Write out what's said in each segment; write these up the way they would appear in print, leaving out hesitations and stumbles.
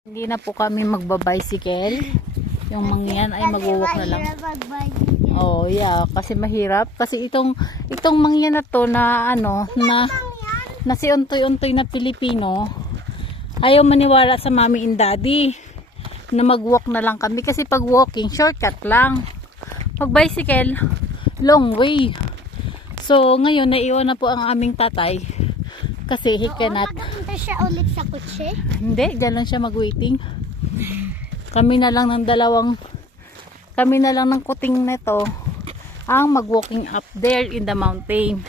Hindi na po kami magbabicycle. Yung mangyan ay magwo-walk na lang. Oh, yeah, kasi mahirap kasi itong mangyan na to na na si untoy-untoy na Pilipino ayaw maniwala sa mommy and daddy na mag-walk na lang kami kasi pag walking shortcut lang. Pag bicycle long way. So ngayon naiwan na po ang aming tatay kasi he cannot. Magpunta siya ulit sa kotse? Hindi, dyan lang siya mag-waiting. Kami na lang ng kuting nito ang mag-walking up there in the mountain.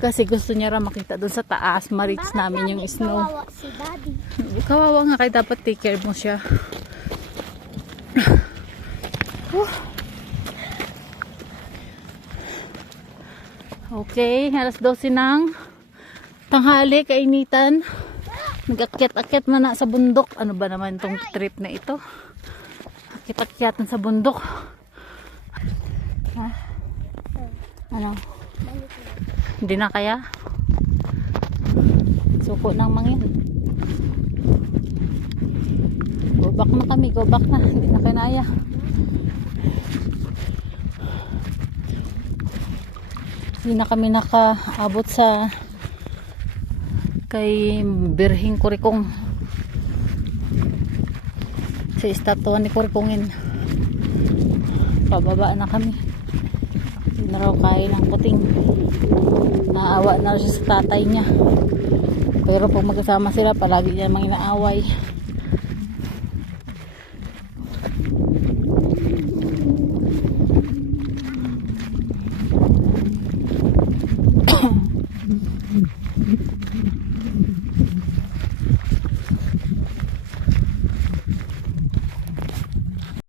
Kasi gusto niya ra makita doon sa taas, ma-reach namin yung snow. Kawawa si daddy. Kawawa nga kaya dapat take care mo siya. Okay, alas 12 ng tanghali, kainitan. Nag-akyat-akyat man na sa bundok. Ano ba naman tong trip na ito? Akyat-akyatan sa bundok. Ha? Ano? Hindi na kaya? Suko ng mangin. Go back na kami, go back na. Hindi na kinaya. Hindi na kami nakaabot sa kay Birhing Kurikong sa estatuan ni Kurikongin. Pababa na kami. Hindi na raw kaya ng kuting. Naawa na siya sa tatay niya, pero pag magkasama sila palagi niya mga inaaway.